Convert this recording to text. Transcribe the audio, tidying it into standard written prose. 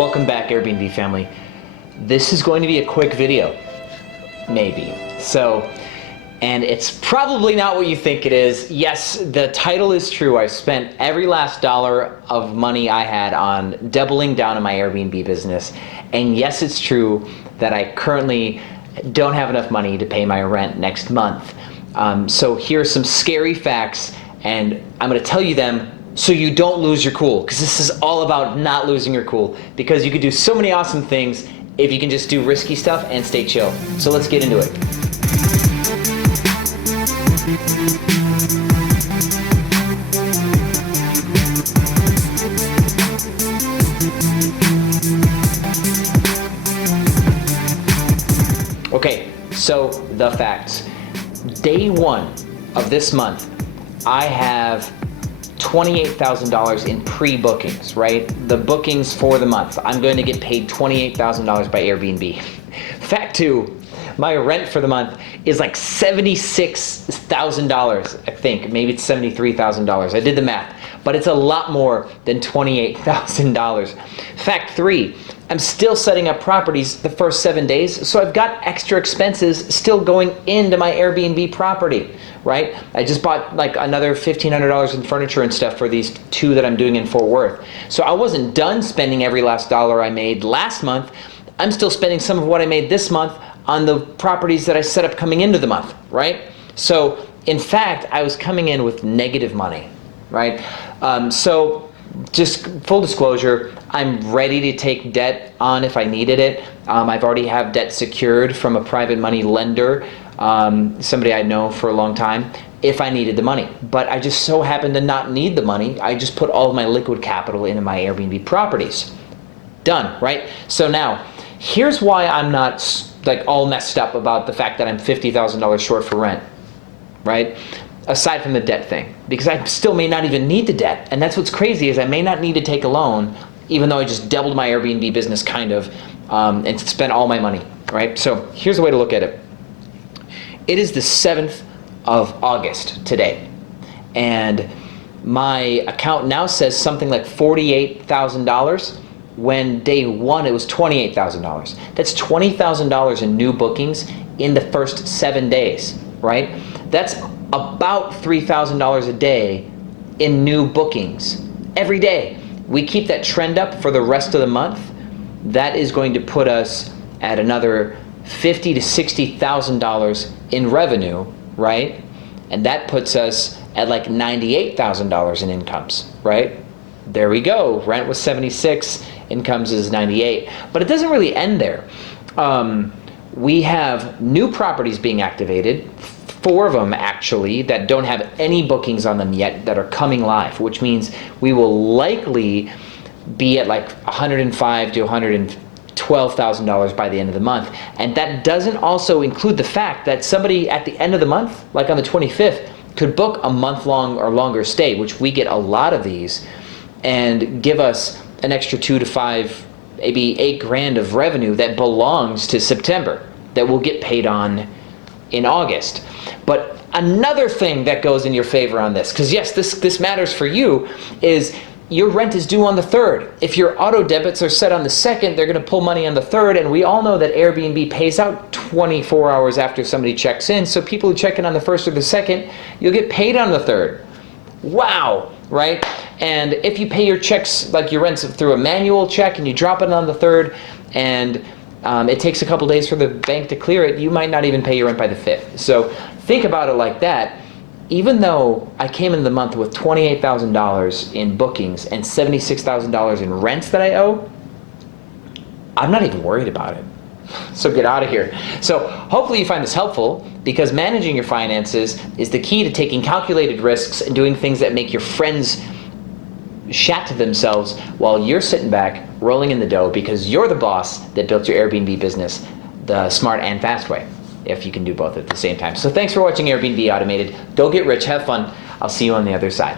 Welcome back, Airbnb family. This is going to be a quick video, maybe. And it's probably not what you think it is. Yes, the title is true. I've spent every last dollar of money I had on doubling down on my Airbnb business. And yes, it's true that I currently don't have enough money to pay my rent next month. So here's some scary facts, and I'm gonna tell you them so you don't lose your cool, because this is all about not losing your cool, because you could do so many awesome things if you can just do risky stuff and stay chill. So let's get into it. Okay, so the facts. Day one of this month, I have $28,000 in pre-bookings, right? The bookings for the month. I'm going to get paid $28,000 by Airbnb. Fact two, my rent for the month is like $76,000, I think. Maybe it's $73,000. I did the math, but it's a lot more than $28,000. Fact three, I'm still setting up properties the first 7 days, so I've got extra expenses still going into my Airbnb property, right? I just bought like another $1,500 in furniture and stuff for these two that I'm doing in Fort Worth. So I wasn't done spending every last dollar I made last month. I'm still spending some of what I made this month on the properties that I set up coming into the month, right? So in fact, I was coming in with negative money, right? So just full disclosure, I'm ready to take debt on if I needed it. I've already have debt secured from a private money lender, somebody I know for a long time, if I needed the money. But I just so happen to not need the money. I just put all of my liquid capital into my Airbnb properties. Done, right? So now, here's why I'm not like all messed up about the fact that I'm $50,000 short for rent, right? Aside from the debt thing, because I still may not even need the debt. And that's what's crazy, is I may not need to take a loan, even though I just doubled my Airbnb business kind of, and spent all my money, right? So here's the way to look at it. It is the 7th of August today, and my account now says something like $48,000, when day one it was $28,000. That's $20,000 in new bookings in the first 7 days, right? That's about $3,000 a day in new bookings every day. We keep that trend up for the rest of the month. That is going to put us at another $50,000 to $60,000 in revenue, right? And that puts us at like $98,000 in incomes, right? There we go. Rent was 76, incomes is 98. But it doesn't really end there. We have new properties being activated, 4 of them actually, that don't have any bookings on them yet, that are coming live, which means we will likely be at like $105,000 to $112,000 by the end of the month. And that doesn't also include the fact that somebody at the end of the month, like on the 25th, could book a month-long or longer stay, which we get a lot of these, and give us an extra 2 to 5, maybe $8,000 of revenue that belongs to September, that we'll get paid on in August. But another thing that goes in your favor on this, because yes, this matters for you, is your rent is due on the 3rd. If your auto debits are set on the 2nd, they're gonna pull money on the 3rd, and we all know that Airbnb pays out 24 hours after somebody checks in, so people who check in on the 1st or the 2nd, you'll get paid on the 3rd. Wow, right? And if you pay your checks, like your rents through a manual check, and you drop it on the 3rd, and it takes a couple days for the bank to clear it, you might not even pay your rent by the 5th. So think about it like that. Even though I came in the month with $28,000 in bookings and $76,000 in rents that I owe, I'm not even worried about it. So get out of here. So hopefully you find this helpful, because managing your finances is the key to taking calculated risks and doing things that make your friends shat to themselves while you're sitting back rolling in the dough, because you're the boss that built your Airbnb business the smart and fast way, if you can do both at the same time. So thanks for watching Airbnb Automated. Go get rich, have fun. I'll see you on the other side.